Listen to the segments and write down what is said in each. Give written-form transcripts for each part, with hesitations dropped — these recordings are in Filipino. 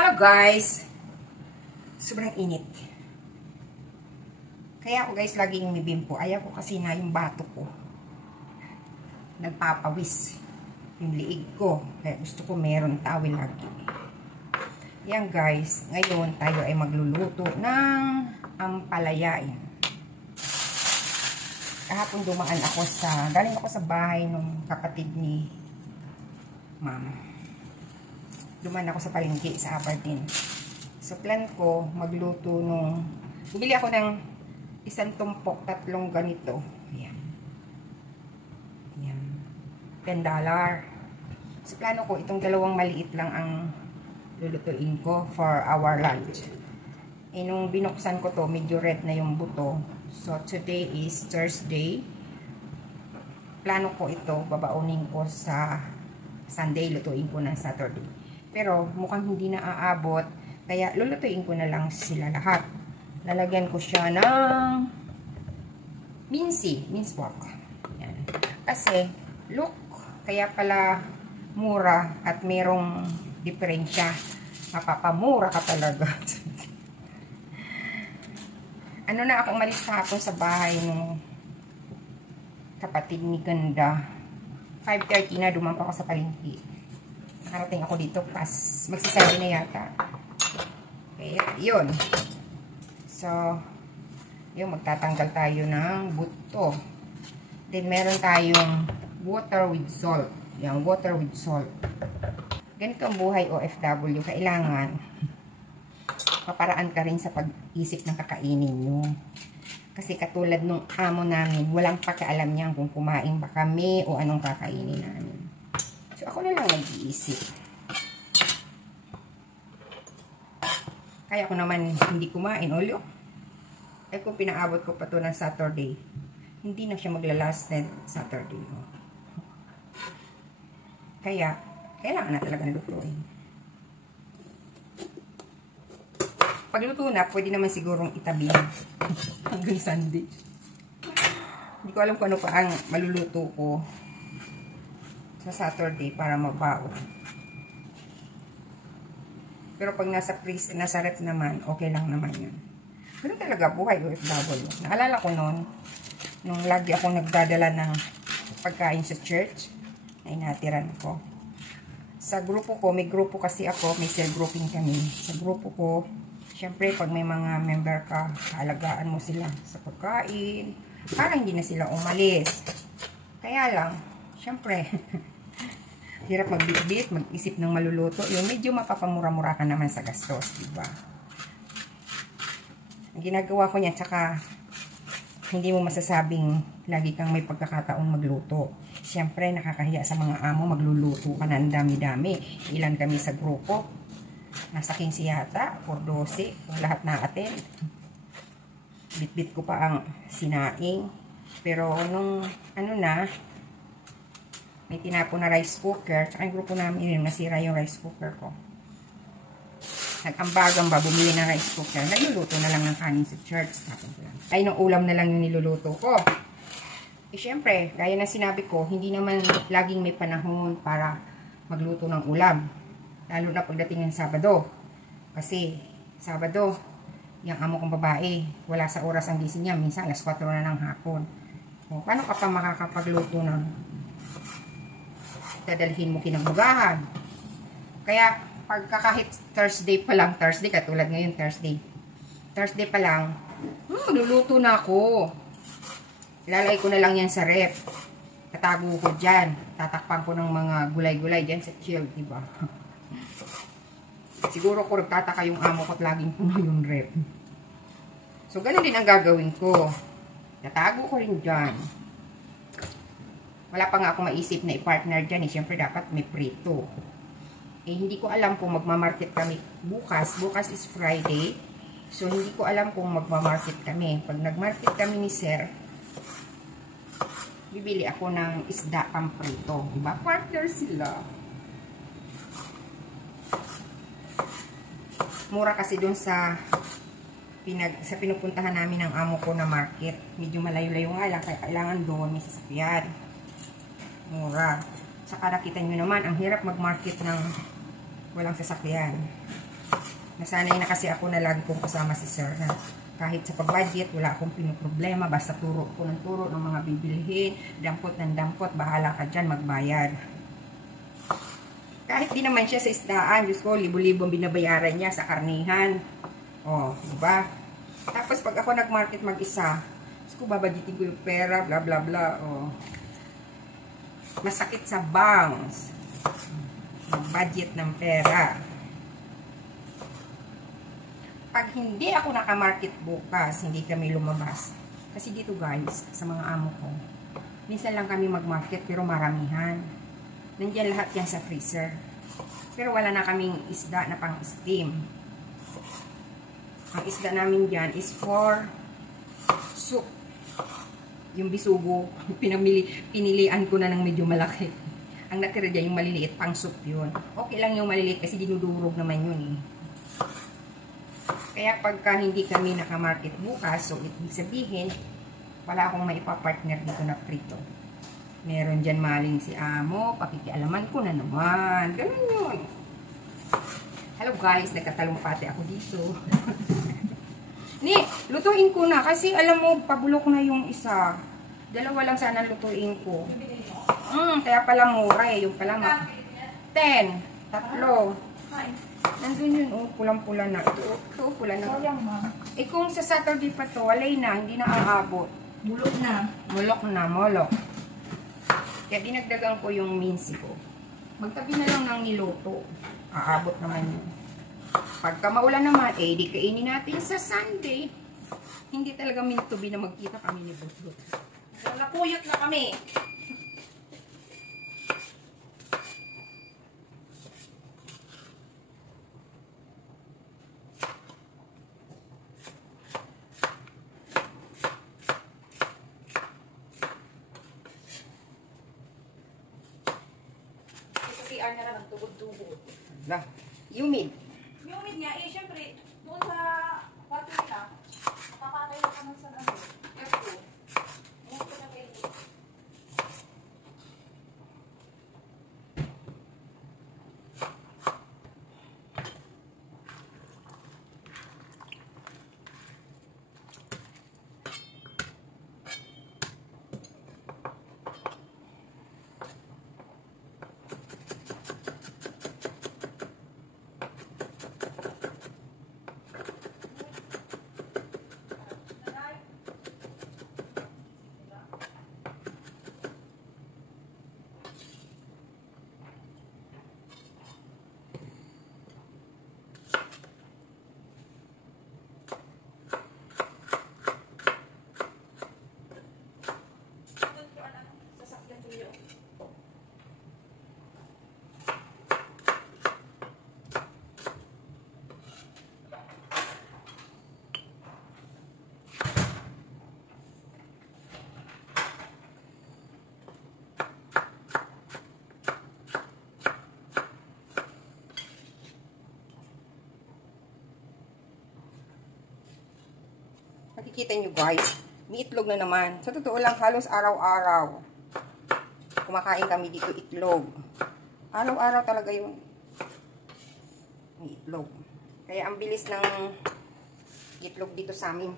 Hello guys! Sobrang init. Kaya ako guys laging umibimpo. Ayaw ko kasi na yung bato ko nagpapawis. Yung liig ko. Kaya gusto ko meron tawil lagi. Yan guys. Ngayon tayo ay magluluto ng ampalaya. Kahapon dumaan ako galing ako sa bahay ng kapatid ni Mama. Dumaan ako sa palengke sa Aberdeen. So plan ko magluto bumili ako ng isang tumpok, 3 ganito. Ayan. Ayan. $10. So plano ko itong 2 maliit lang ang lulutuin ko for our lunch. Eh nung binuksan ko to, medyo red na yung buto. So today is Thursday. Plano ko ito, babaunin ko sa Sunday, lutuin ko ng Saturday. Pero mukhang hindi na aabot, kaya lulutuin ko na lang sila lahat. Lalagyan ko siya ng mince pork. Yan. Kasi look, kaya pala mura at merong diferensya. Mapapamura ka talaga. Ano na akong malis kahapon sa bahay ng kapatid ni Ganda. 5:30 na, dumampa ako sa palengke. Nakarating ako dito pas magsasabi na yata. Okay, yun. So, yun, magtatanggal tayo ng buto. Then, meron tayong water with salt. Yan, water with salt. Ganito ang buhay OFW. Kailangan paparaan ka rin sa pag-isip ng kakainin nyo. Kasi katulad nung amo namin, walang pakialam niyan kung kumain ba kami o anong kakainin namin. So, ako na lang nag-iisip. Kaya ako naman hindi kumain. Olyo. Eh kung pinaabot ko pa to ng Saturday, hindi na siya maglalast na Saturday. Kaya, kailangan na talagang lutuin. Pagluto na, pwede naman sigurong itabi hanggang Sunday. Hindi ko alam kung ano pa ang maluluto ko sa Saturday para mabaon. Pero pag nasa ref naman, okay lang naman yun. Ganun talaga buhay OFW. Naalala ko noon, nung lagi akong nagdadala ng pagkain sa church, na inatiran ko. Sa grupo ko, may grupo kasi ako, may cell grouping kami. Sa grupo ko, syempre pag may mga member ka, alagaan mo sila sa pagkain, para hindi na sila umalis. Kaya lang, syempre, hirap magbitbit, mag-isip ng maluluto. Yung medyo mapapamura-mura ka naman sa gastos, diba? Ang ginagawa ko niyan, tsaka hindi mo masasabing lagi kang may pagkakataon magluto. Siyempre, nakakahiya sa mga amo, magluluto ka na ang dami-dami. Ilan kami sa grupo? Nasa 15 yata, or 12, kung lahat na-attend. Bit-bit ko pa ang sinaing. Pero nung, may tinapon na rice cooker, tsaka yung grupo namin yun, nasira yung rice cooker ko. Nag-ambagang ba, bumili ng rice cooker, nagluluto na lang ng kanin sa church. Ay, nung ulam na lang yung niluluto ko. Eh, syempre, gaya na sinabi ko, hindi naman laging may panahon para magluto ng ulam. Lalo na pagdating ng Sabado. Kasi, Sabado, yung amo kong babae, wala sa oras ang gising niya, minsan alas 4 na ng hapon. O, paano ka pa makakapagluto ng dadalhin mo kinabugahan? Kaya, kahit Thursday pa lang, katulad ngayon Thursday pa lang, luluto na ako. Ilalagay ko na lang yan sa ref. Tatago ko dyan. Tatakpan ko ng mga gulay-gulay dyan sa chill, diba? Siguro ko nagtataka yung amo ko at laging puno yung ref. So, ganun din ang gagawin ko. Tatago ko rin dyan. Wala pa nga ako maisip na i-partner dyan. Siyempre, dapat may prito. Eh, hindi ko alam kung magmamarket kami bukas. Bukas is Friday. So, hindi ko alam kung magmamarket kami. Pag nagmarket kami ni Sir, bibili ako ng isda pang prito. Diba? Partner sila. Mura kasi dun sa pinupuntahan namin ng amo ko na market. Medyo malayo-layo nga lang. Kaya kailangan doon may sasakyan. Mura. Saka nakita nyo naman, ang hirap mag-market ng walang sasakyan. Nasanay na kasi ako na lagi kong kasama si sir na kahit sa pag-budget, wala akong pinoproblema. Basta turo ko ng turo ng mga bibilhin, dampot ng dampot, bahala ka dyan, magbayad. Kahit di naman siya sa isdaan, Diyos ko, libo-libo binabayaran niya sa karnihan. O, diba? Tapos pag ako nag-market mag-isa, Diyos ko, babadyitin ko yung pera, bla bla bla. O, masakit sa banks. Mag-budget ng pera. Pag hindi ako naka-market bukas, hindi kami lumabas. Kasi dito guys, sa mga amo ko, minsan lang kami mag-market pero maramihan. Nandiyan lahat yan sa freezer. Pero wala na kaming isda na pang-steam. Ang isda namin dyan is for soup. Yung bisugo, pinilian ko na ng medyo malaki. Ang natira dyan yung maliliit, pang soup yun. Okay lang yung maliliit kasi dinudurog naman yun eh. Kaya pagka hindi kami naka-market bukas, so ibig sabihin, wala akong maipapartner dito na prito. Meron dyan maling si amo, pakikialaman ko na naman. Ganun yun. Hello guys, nagkatalumpati ako dito. Ni, lutuin ko na kasi alam mo, pabulok na yung isa. Dalawa lang sana lutuin ko. Kaya pala mura eh, yung pala 10, tatlo. Nandun yun, oh, pulang-pula na. Ito, pula na. Eh kung sa Saturday pa to, walay na, hindi na aabot. Mulok na. Mulok na, molok. Kaya dinagdagan ko yung minsi ko. Magtabi na lang ng niluto. Aabot naman yun. Pagka maulan naman, eh, di kainin natin sa Sunday. Hindi talaga mintubi na magkita kami ni Butbut. Napuyot na kami. CR na lang ang tugod-tugod. Lah, humid. Humid nga, eh, syempre, doon sa kwarto nila, papatay na ka sa ano, aircon. Ngayon ko na kayo. Nakikita nyo guys, may itlog na naman. Sa totoo lang, halos araw-araw. Kumakain kami dito itlog. Araw-araw talaga yun. May itlog. Kaya ang bilis ng itlog dito sa amin.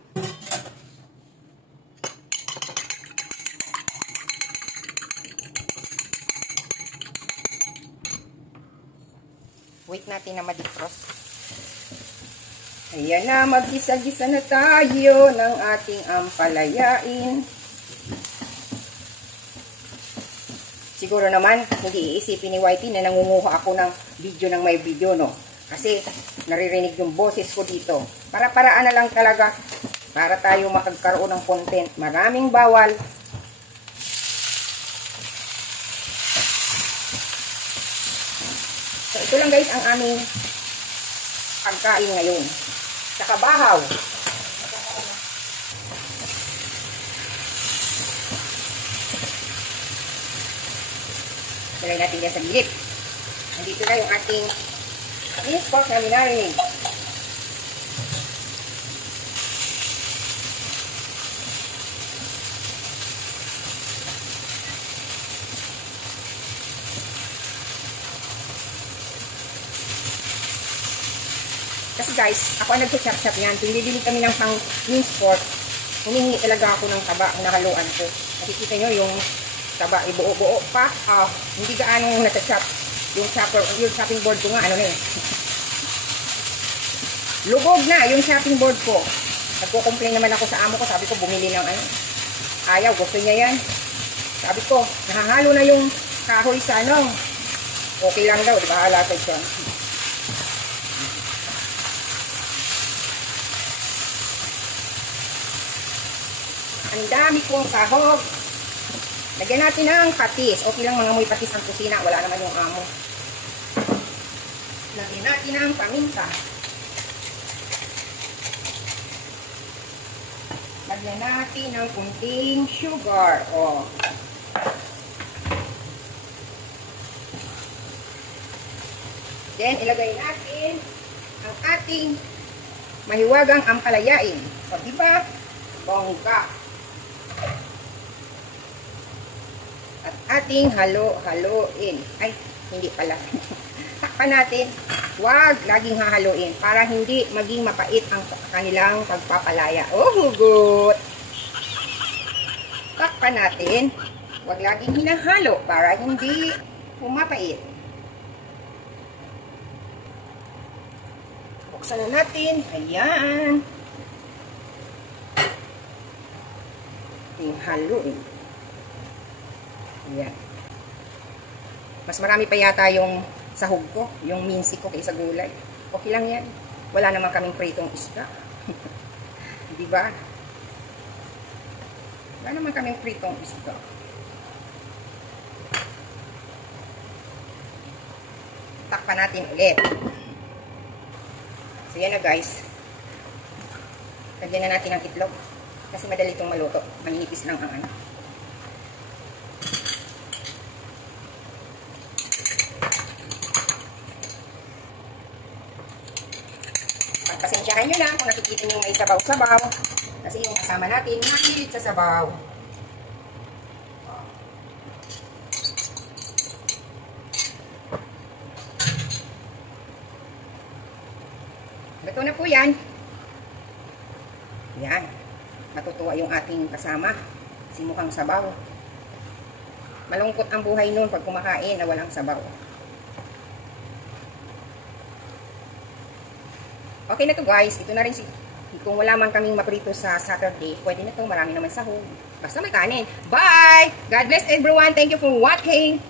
Wait natin na ma-defrost. Ayan na, mag-gisa-gisa na tayo ng ating ampalayain. Siguro naman, hindi iisipin ni Whitey na nangunguha ako ng video ng may video, no? Kasi naririnig yung boses ko dito. Para-paraan na lang talaga para tayo makagkaroon ng content. Maraming bawal. So, ito lang guys ang aming pagkain ngayon. Saka bahaw. Lagay natin yan sa gilid. Nandito na yung ating minced pork na minarinig. Kasi guys, ako ang nag-chop-chop yan. Kung bibili kami ng pang minced pork, humihingi talaga ako ng taba na haluan ko. Nakikita nyo yung taba, ibuo-buo pa. Hindi gaano na-chop. Yung chopping board ko nga, ano na eh. Lubog na yung chopping board ko. Nagko-complain naman ako sa amo ko. Sabi ko, bumili ng ano. Ayaw, gusto niya yan. Sabi ko, nahahalo na yung kahoy sa ano. Okay lang daw, di ba? Halatag siya. Ang dami kong sahog. Lagyan natin ng patis. Okay lang mga amoy patis ang kusina. Wala naman yung amo. Lagyan natin ng paminta. Lagyan natin ng kunting sugar. Oh. Then, ilagay natin ang ating mahiwagang ampalayain. So, diba? Bongga. At ating halo-haloin. Ay, hindi pala. Takpan natin. Huwag laging hahaluin para hindi maging mapait ang kanilang pagpapalaya. Oh, hugot! Takpan natin. Huwag laging hinahalo para hindi pumapait. Buksan na natin. Ayan. Yung haluin. Ayan. Mas marami pa yata yung sahog ko, yung minsi ko kaysa gulay. Okay lang yan. Wala naman kaming pritong isda. Diba? Wala naman kaming pritong isda. Takpan natin ulit. So yan na guys. Lagyan na natin ang itlog. Kasi madali itong maluto. Manipis lang ang ano. Pasensyahan nyo lang kung nakikita nyo may sabaw-sabaw. Kasi yung kasama natin, mahilig sa sabaw. Luto na po yan. Yan. Matutuwa yung ating kasama. Kasi mukhang sabaw. Malungkot ang buhay nun pag kumakain na walang sabaw. Okay na to guys. Ito na rin si... Kung wala man kaming maprito sa Saturday, pwede na to. Marami naman sahog. Basta may kanin. Bye! God bless everyone. Thank you for watching.